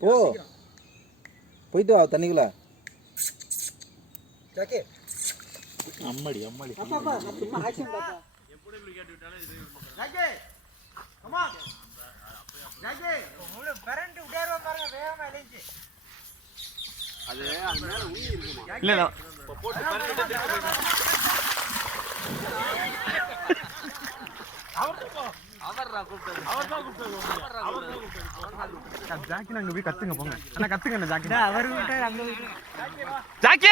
ஓ. போயிட்டு வா தண்ணிக்குள்ள. அம்மடி அம்மடி. அப்பா அப்பா சும்மா ஆக்ஷன் பாப்பா. ஜாக்கி கமா ஜாக்கி உங்களுக்கு கரண்ட் விட்டாருவா பாருங்க வேகமா எழுந்து இல்ல இல்ல ஜாக்கி அங்க போய் கத்துங்க போங்க. அண்ணா கத்துங்க அண்ணா ஜாக்கி. அவர் விட்டாரு அங்க ஜாக்கி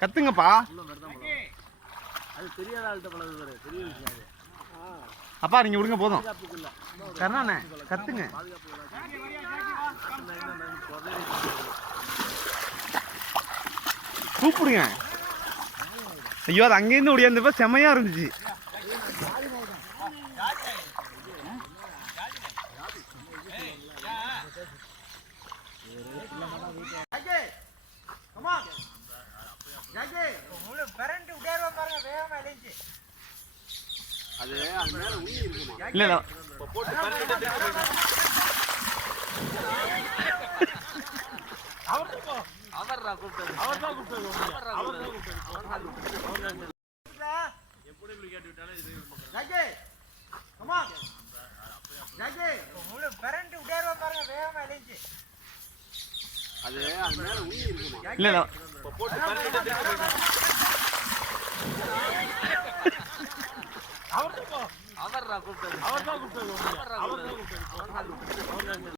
கத்துங்கப்பா. அப்பா நீங்க விடுங்க போதும். கருணாண்ணே கத்துங்க. கூப்பிடுங்க. ஐயோ அது அங்கேருந்து ஓடியாந்தப்ப செமையா இருந்துச்சு. ஜாக்கி கமா ஜாக்கி உங்களுக்கு கரண்ட் விட்டாருவா பாருங்க வேகமா எழுந்து இல்ல இல்ல ஜாக்கி கமா ஜாக்கி கரண்ட் விட்டாருவா பாருங்க வேகமா எழுந்து. இல்ல இல்ல. அவர் தான் கூப்பிட்டது. அவர் தான் கூப்பிட்டது. அவர் தான் கூப்பிட்டது.